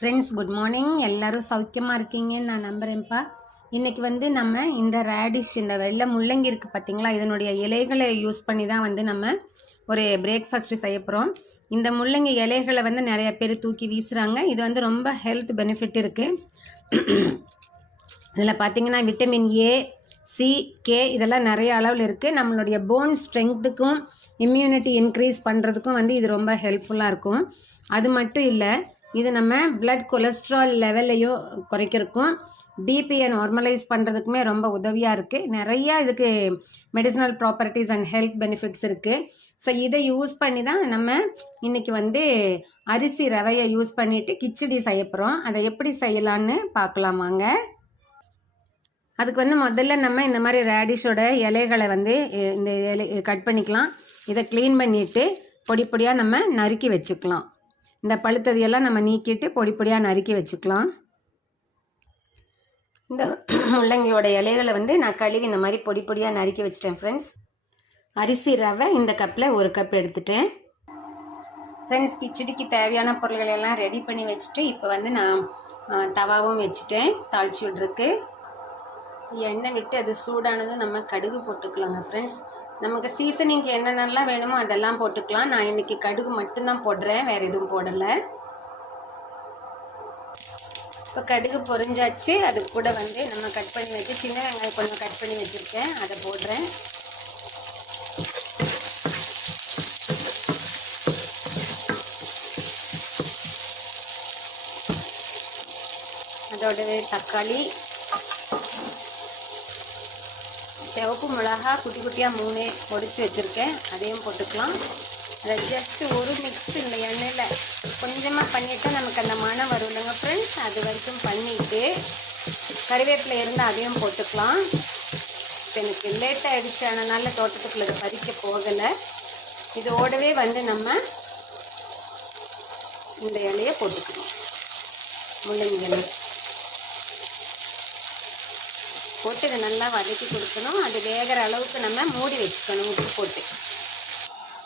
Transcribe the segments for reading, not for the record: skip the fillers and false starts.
Friends good morning. எல்லோரும் சௌக்கியமாக இருக்கீங்கன்னு நான் நம்புகிறேன்ப்பா. இன்றைக்கி நம்ம இந்த ரேடிஷ், இந்த வெள்ளை முள்ளங்கி இருக்குது பார்த்திங்களா, இதனுடைய இலைகளை யூஸ் பண்ணி தான் நம்ம ஒரு பிரேக்ஃபாஸ்ட்டு செய்ய போகிறோம். இந்த முள்ளங்கி இலைகளை நிறைய பேர் தூக்கி வீசுகிறாங்க. இது ரொம்ப ஹெல்த் பெனிஃபிட் இருக்குது. இதில் பார்த்திங்கன்னா விட்டமின் ஏ, சி, கே இதெல்லாம் நிறைய அளவில் இருக்குது. நம்மளுடைய போன் ஸ்ட்ரென்த்துக்கும் இம்யூனிட்டி இன்க்ரீஸ் பண்ணுறதுக்கும் இது ரொம்ப ஹெல்ப்ஃபுல்லாக இருக்கும். அது மட்டும் இல்லை, இது நம்ம பிளட் கொலஸ்ட்ரால் லெவல்லையும் குறைக்கிறதுக்கும் பிபியை நார்மலைஸ் பண்ணுறதுக்குமே ரொம்ப உதவியாக இருக்குது. நிறையா இதுக்கு medicinal properties and health benefits இருக்குது. ஸோ இதை யூஸ் பண்ணி தான் நம்ம இன்றைக்கி அரிசி ரவையை யூஸ் பண்ணிவிட்டு கிச்சடி செய்ய போகிறோம். அதை எப்படி செய்யலான்னு பார்க்கலாமாங்க. அதுக்கு முதல்ல நம்ம இந்த மாதிரி ரேடிஷோட இலைகளை இந்த இலை கட் பண்ணிக்கலாம். இதை க்ளீன் பண்ணிவிட்டு பொடி பொடியாக நம்ம நறுக்கி வச்சுக்கலாம். இந்த பழுத்ததையெல்லாம் நம்ம நீக்கிட்டு பொடி பொடியாக நறுக்கி வச்சுக்கலாம். இந்த முள்ளங்கியோட இலைகளை நான் கழுவி இந்த மாதிரி பொடி பொடியாக நறுக்கி வச்சுட்டேன் ஃப்ரெண்ட்ஸ். அரிசி ரவை இந்த கப்பில் 1 கப் எடுத்துட்டேன் ஃப்ரெண்ட்ஸ். கிச்சடிக்கு தேவையான பொருள்கள் எல்லாம் ரெடி பண்ணி வச்சுட்டு இப்போ நான் தவாவும் வச்சுட்டேன். தாளிச்சு விட்ருக்கு எண்ணெய் விட்டு அது சூடானதும் நம்ம கடுகு போட்டுக்கலாங்க ஃப்ரெண்ட்ஸ். நமக்கு சீசனிங்க்கு என்னென்னலாம் வேணுமோ அதெல்லாம் போட்டுக்கலாம். நான் இன்றைக்கி கடுகு மட்டும்தான் போடுறேன், வேறு எதுவும் போடலை. இப்போ கடுகு பொரிஞ்சாச்சு. அது கூட நம்ம கட் பண்ணி வச்சு சின்ன வெங்காயம் கொஞ்சம் கட் பண்ணி வச்சுருக்கேன், அதை போடுறேன். அதோடவே தக்காளி, சிவப்பு மிளகா குட்டி குட்டியாக 3 பொடிச்சு வச்சுருக்கேன், அதையும் போட்டுக்கலாம். அதை ஜஸ்ட்டு ஒரு மிக்ஸ் இந்த எண்ணெயில் கொஞ்சமாக பண்ணிவிட்டு நமக்கு அந்த மணம் வரும் இல்லைங்க ஃப்ரெண்ட்ஸ், அது வரைக்கும் பண்ணிவிட்டு கறிவேப்பிலை இருந்தால் அதையும் போட்டுக்கலாம். இப்போ எனக்கு லேட் ஆகிடுச்சு, அதனால் தோட்டத்துக்குள்ளே இதை பறிக்க போகலை. இதோடவே நம்ம இந்த இலையை போட்டுக்கணும். முள்ளங்கி இலை போட்டு இதை நல்லா வதக்கி கொடுக்கணும். அது வேகிற அளவுக்கு நம்ம மூடி வச்சுக்கணும் உப்பு போட்டு.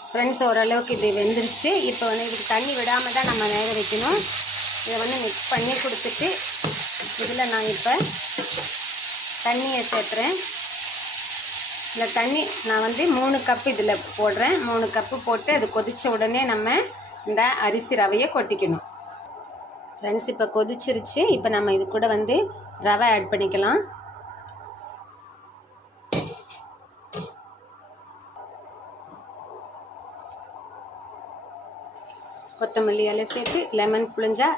ஃப்ரெண்ட்ஸ் ஓரளவுக்கு இது வெந்துருச்சு. இப்போ இதுக்கு தண்ணி விடாமல் தான் நம்ம வேக வைக்கணும். இதை மிக்ஸ் பண்ணி கொடுத்துட்டு இதில் நான் இப்போ தண்ணியை சேர்த்துறேன். இந்த தண்ணி நான் 3 கப்பு இதில் போடுறேன். 3 கப்பு போட்டு அது கொதித்த உடனே நம்ம இந்த அரிசி ரவையை கொட்டிக்கணும். ஃப்ரெண்ட்ஸ் இப்போ கொதிச்சிருச்சு. இப்போ நம்ம இது கூட ரவை ஆட் பண்ணிக்கலாம். கொத்தமல்லி இலை சேர்த்து லெமன் புழிஞ்சா